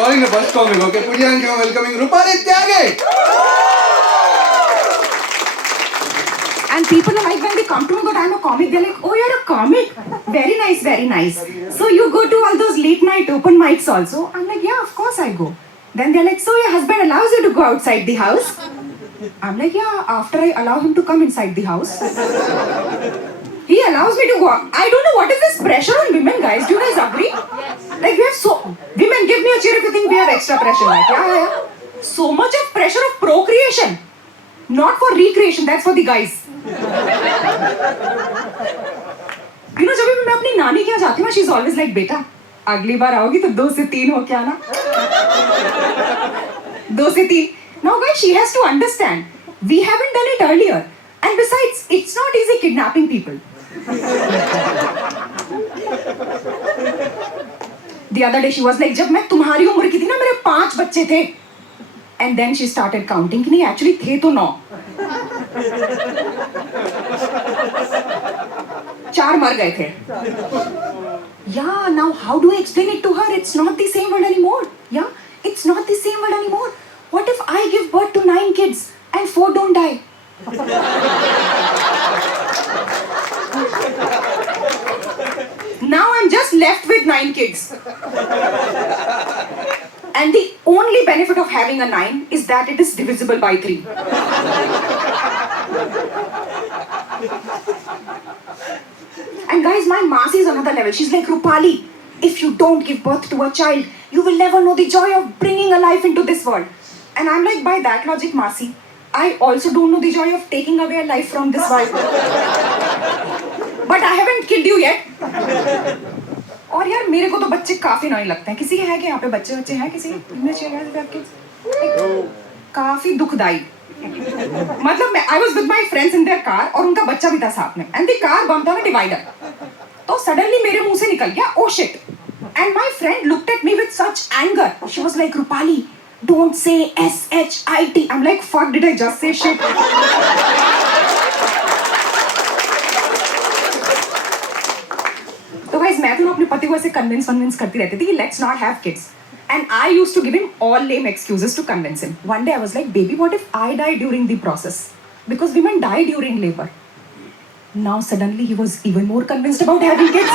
calling a bus comic, okay? Put your hands together, welcoming Rupali Tyagi. And people are like, when they come to me that I'm a comic, they're like, oh, you're a comic. Very nice, very nice. So you go to all those late night open mics also? I'm like, yeah, of course I go. Then they're like, so your husband allows you to go outside the house? I'm like, yeah, after I allow him to come inside the house. He allows me to go. I don't know what is this pressure on women, guys. Do you guys agree? Like, we have women, give me a cheer if you think we have extra pressure. Like, yeah. So much of pressure of procreation. Not for recreation, that's for the guys. You know, जब भी मैं अपनी नानी के यहाँ जाती हूँ ना, she's always like, बेटा, अगली बार आओगी तो 2 से 3 हो के आना. 2 से 3. Now guys, she has to understand. We haven't done it earlier. And besides, it's not easy kidnapping people. The other day she was like, जब मैं तुम्हारी उम्र की थी ना, मेरे 5 बच्चे थे. And then she started counting. कि नहीं, actually थे तो 9. 4 मर गए थे. Yeah, now how do I explain it to her? It's not the same world anymore. Yeah, it's not the same world anymore. What if I give birth to 9 kids and 4 don't die? Now I'm just left with 9 kids. And the only benefit of having a 9 is that it is divisible by 3. And guys, my Masi is another level. She's like, Rupali, if you don't give birth to a child, you will never know the joy of bringing a life into this world. And I'm like, by that logic, Masi, I also don't know the joy of taking away a life from this world. But I haven't killed you yet. और यार मेरे को तो बच्चे काफी नॉय लगते हैं. किसी के है कि यहाँ पे बच्चे हैं किसी काफी दुखदाई. मतलब मैं I was with my friends in their car और उनका बच्चा भी था साथ में. And the car bumped on a divider. तो suddenly मेरे मुंह से निकल गया, oh shit. And my friend looked at me with such anger. She was like, Rupali, don't say S-H-I-T. I'm like, fuck, did I just say shit? तो guys, मैं तो अपने पति को ऐसे convince करती रहती थी कि let's not have kids. And I used to give him all lame excuses to convince him. One day I was like, baby, what if I die during the process? Because women die during labor. Now suddenly he was even more convinced about having kids.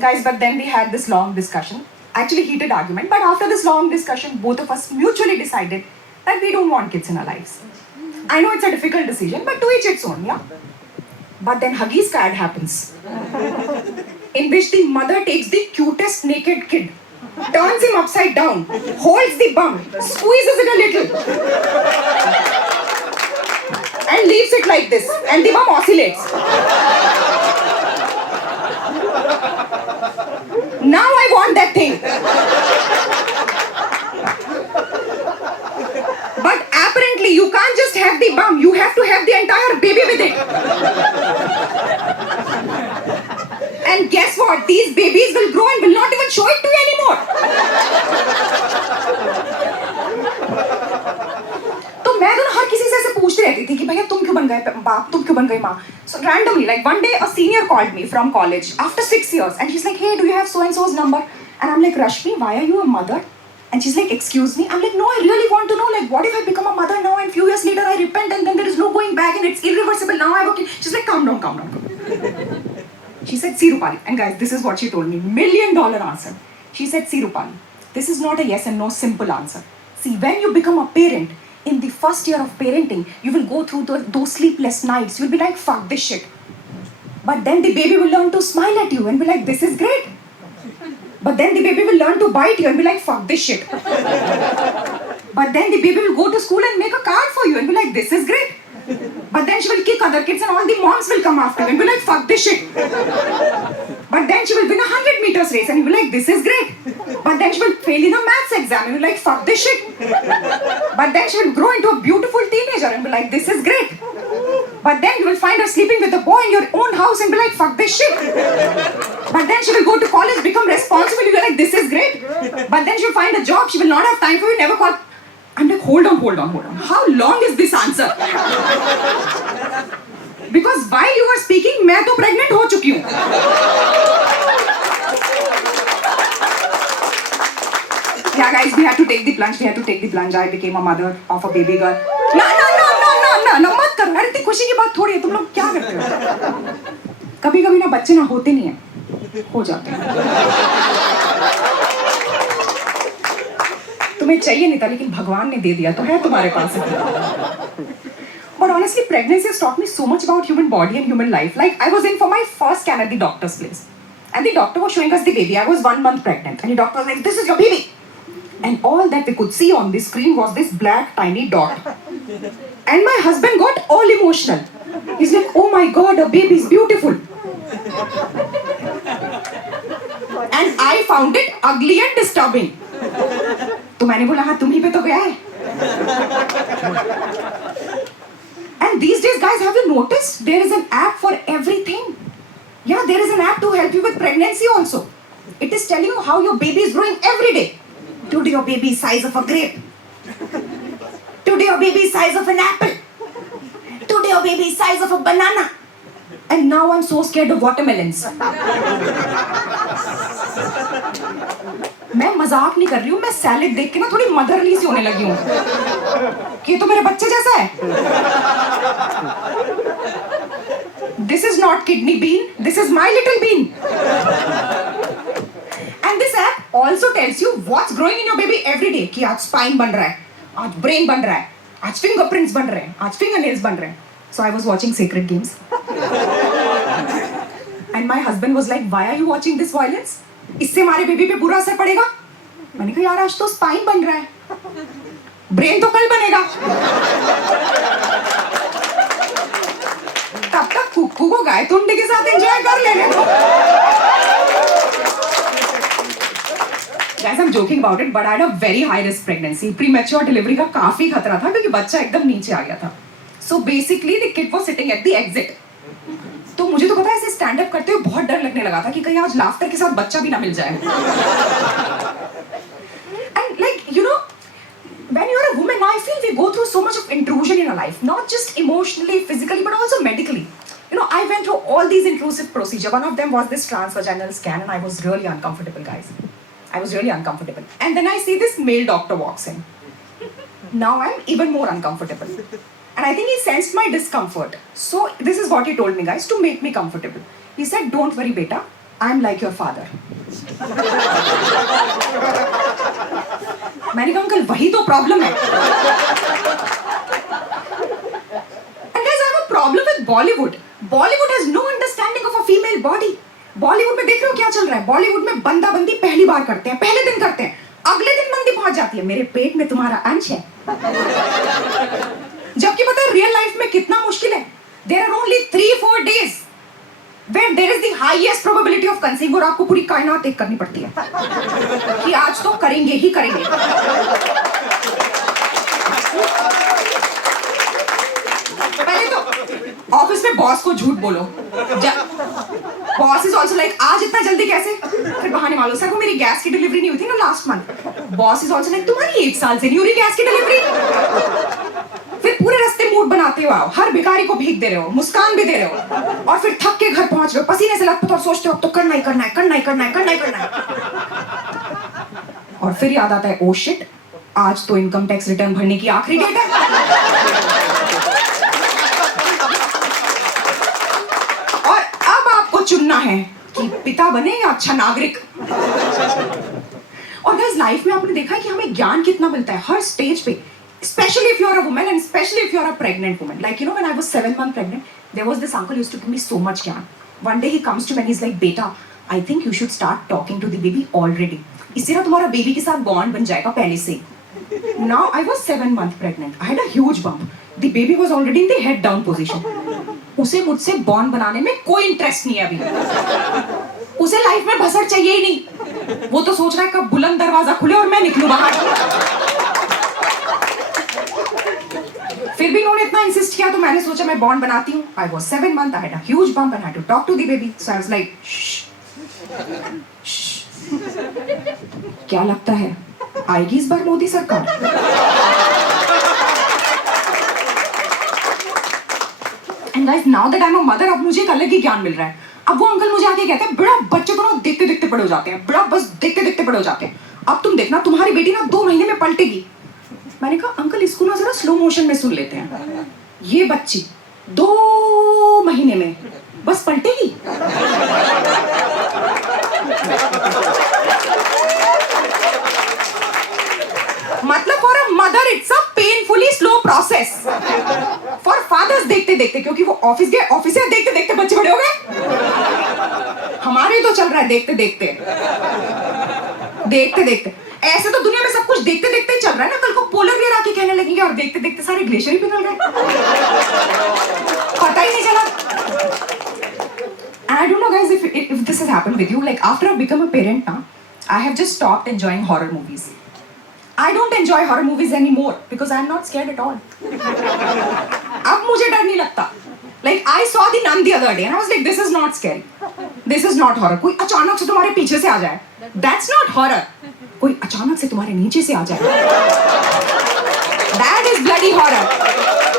Guys, but then we had this long discussion. Actually heated argument. But after this long discussion, both of us mutually decided that we don't want kids in our lives. I know it's a difficult decision, but to each its own, yeah? But then Huggies ad happens, in which the mother takes the cutest naked kid, turns him upside down, holds the bum, squeezes it a little, and leaves it like this, and the bum oscillates. Now I want that thing. But apparently you can't just have the bum, you have to have the entire baby with it. And guess what? These babies will grow and will not even show it to you anymore. तो मैं तो हर किसी से ऐसे पूछती रहती थी कि भैया तुम क्यों बन गए बाप, तुम क्यों बन गई माँ. So randomly, like one day a senior called me from college after 6 years and she's like, hey, do you have so and so's number? And I'm like, Rashmi, why are you a mother? And she's like, excuse me. I'm like, no, I really want to know, like, what if I become a mother now and few years later I repent and then there is no going back and it's irreversible now I have a kid. She's like, calm down. She said, see Rupali. And guys, this is what she told me. $1 million answer. She said, see Rupali, this is not a yes and no simple answer. See, when you become a parent, in the first year of parenting, you will go through those sleepless nights. You'll be like, fuck this shit. But then the baby will learn to smile at you and be like, this is great. But then the baby will learn to bite you and be like, fuck this shit. But then the baby will go to school and make a card for you and be like, this is great. But then she will kick other kids and all the moms will come after and be like, fuck this shit. But then she will win a 100 meters race and you'll be like, this is great. But then she will fail in a maths exam and you'll be like, fuck this shit. But then she will grow into a beautiful teenager and be like, this is great. But then you will find her sleeping with a boy in your own house and be like, fuck this shit. But then she will go to college, become responsible, you'll be like, this is great. But then she will find a job, she will not have time for you, never call. I'm like, hold on. How long is this answer? Because while you were speaking, मैं तो pregnant हो चुकी हूँ. take the plunge. We had to take the plunge. I became a mother of a baby girl. ना मत करो यार, इतनी खुशी की बात थोड़ी है. तुम लोग क्या करते हो? कभी कभी ना बच्चे ना होते नहीं है, हो जाते हैं. तुम्हें चाहिए नहीं था लेकिन भगवान ने दे दिया तो है तुम्हारे पास. But honestly, pregnancy has taught me so much about human body and human life. Like, I was in for my first scan at the doctor's place. And the doctor was showing us the baby. I was 1 month pregnant. And the doctor was like, this is your baby. And all that we could see on the screen was this black tiny dot. And my husband got all emotional. He's like, oh my God, a baby is beautiful. And I found it ugly and disturbing. तो मैंने बोला हाँ तुम ही पे तो गया है. And these days, guys, have you noticed there is an app for everything? Yeah, there is an app to help you with pregnancy also. It is telling you how your baby is growing every day. Today your baby is size of a grape. Today your baby is size of an apple. Today your baby is size of a banana. And now I'm so scared of watermelons. मैं मजाक नहीं कर रही हूँ, मैं salad देख के ना थोड़ी मदरली सी होने लगी हूँ कि तो मेरे बच्चे जैसा है. This is not kidney bean, this is my little bean. And this app also tells you what's growing in your baby every day. कि आज spine बन रहा है, आज brain बन रहा है, आज fingerprints बन रहे हैं, आज fingernails बन रहे हैं. So I was watching Sacred Games. And my husband was like, why are you watching this violence? इससे हमारे बेबी पे बुरा असर पड़ेगा. मैंने कहा यार आज तो स्पाइन बन रहा है, ब्रेन तो कल बनेगा. तब तक कुक्कू को गाय तुंडी के साथ एंजॉय कर लेने दो. Guys, I'm joking about it, but I had a very high risk pregnancy. Premature delivery का काफी खतरा था क्योंकि बच्चा एकदम नीचे आ गया था. So basically the kid was sitting at the exit. तो मुझे तो पता है ऐसे स्टैंड अप करते हुए बहुत डर लगने लगा था कि कहीं आज लाफ्टर के साथ बच्चा भी ना मिल जाए. And like you know, when you're a woman, I feel we go through so much of intrusion in our life, not just emotionally, physically, but also medically. You know, I went through all these intrusive procedures. One of them was this transvaginal scan, and I was really uncomfortable, guys. I was really uncomfortable. And then I see this male doctor walks in. Now I'm even more uncomfortable. And I think he sensed my discomfort. So this is what he told me, guys, to make me comfortable. He said, don't worry, beta. I'm like your father. मैंने कहा uncle वही तो problem है. And guys, I have a problem with Bollywood. Bollywood has no understanding of a female body. Bollywood में देख रहे हो क्या चल रहा है? Bollywood में बंदा बंदी पहली बार करते हैं, पहले दिन करते हैं, अगले दिन बंदी पहुंच जाती है. मेरे पेट में तुम्हारा अंश है. जबकि पता है रियल लाइफ में कितना मुश्किल है. There are only 3-4 days where there is the highest probability of conceiving, और आपको पूरी कायनात एक करनी पड़ती है कि आज तो करेंगे ही करेंगे. पहले तो ऑफिस में बॉस को झूठ बोलो. बॉस इज ऑल्सो लाइक आज इतना जल्दी कैसे? फिर बहाने मारो सर को मेरी गैस की डिलीवरी नहीं हुई थी ना last month. Boss is also like तुम्हारी 1 साल से नहीं हो रही गैस की डिलीवरी. फिर पूरे रास्ते मूड बनाते हो, आओ हर भिखारी को भीख दे रहे हो, मुस्कान भी दे रहे हो, और फिर थक के घर पहुंच रहे हो पसीने से लथपथ और सोचते हो अब तो करना ही करना है, करना ही करना है, करना ही करना है. और फिर याद आता है ओ शिट, आज तो इनकम टैक्स रिटर्न भरने की आखिरी डेट है. और अब आपको चुनना है कि पिता बने या अच्छा नागरिक. और गाइस लाइफ में आपने देखा है कि हमें ज्ञान कितना मिलता है हर स्टेज पे. Especially if you're a woman and especially if you're a pregnant woman. Like, you know, when I was 7 months pregnant, there was this uncle who used to give me so much gyan. One day he comes to me and he's like, beta, I think you should start talking to the baby already. इससे ना तुम्हारा baby के साथ bond बन जाएगा पहले से. Now I was 7 months pregnant. I had a huge bump. The baby was already in the head down position. उसे मुझसे बॉन्ड बनाने में कोई इंटरेस्ट नहीं है अभी. उसे लाइफ में भसड़ चाहिए ही नहीं. वो तो सोच रहा है कब बुलंद दरवाजा खुले और मैं निकलूं बाहर. फिर भी उन्होंने इतना इंसिस्ट किया तो मैंने सोचा मैं बॉन्ड बनाती हूँ. I was 7 months, I had a huge bump and I had to talk to the baby. So I was like, shh, shh. क्या लगता है आएगी इस बार मोदी सरकार? And guys, now that I'm a mother, अब मुझे एक अलग ही ज्ञान मिल रहा है. अब वो अंकल मुझे आके कहते हैं बड़ा बच्चे तो ना देखते देखते बड़े हो जाते हैं, बड़ा बस देखते देखते बड़े हो जाते हैं. अब तुम देखना तुम्हारी बेटी ना 2 महीने में पलटेगी। मैंने कहा अंकल इसको ना जरा स्लो मोशन में सुन लेते हैं। ये बच्ची 2 महीने में बस पलटेगी। मतलब for a mother it's a painfully slow process. For fathers देखते देखते, क्योंकि वो ऑफिस गए, ऑफिस से देखते देखते बच्चे बड़े हो गए। हमारे तो चल रहा है देखते देखते देखते देखते। ऐसे तो दुनिया में सब कुछ देखते देखते ही चल रहा है ना। कल को पोलर बियर आके कहने लगेंगे और देखते देखते सारे ग्लेशियर ही पिघल गए, पता ही नहीं चला। And I don't know guys if this has happened with you, like after I've become a parent now, I have just stopped enjoying horror movies. I don't enjoy horror movies anymore because I'm not scared at all. अब मुझे डर नहीं लगता। Like I saw The Nun the other day and I was like, this is not scary. This is not horror. कोई अचानक से तुम्हारे पीछे से आ जाए, that's not horror. कोई अचानक से तुम्हारे नीचे से आ जाए, that is bloody horror.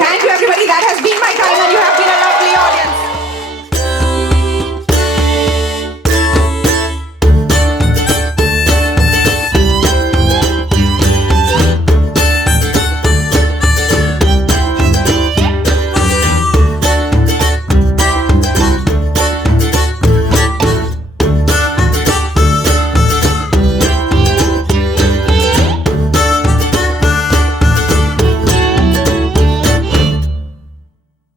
Thank you everyone.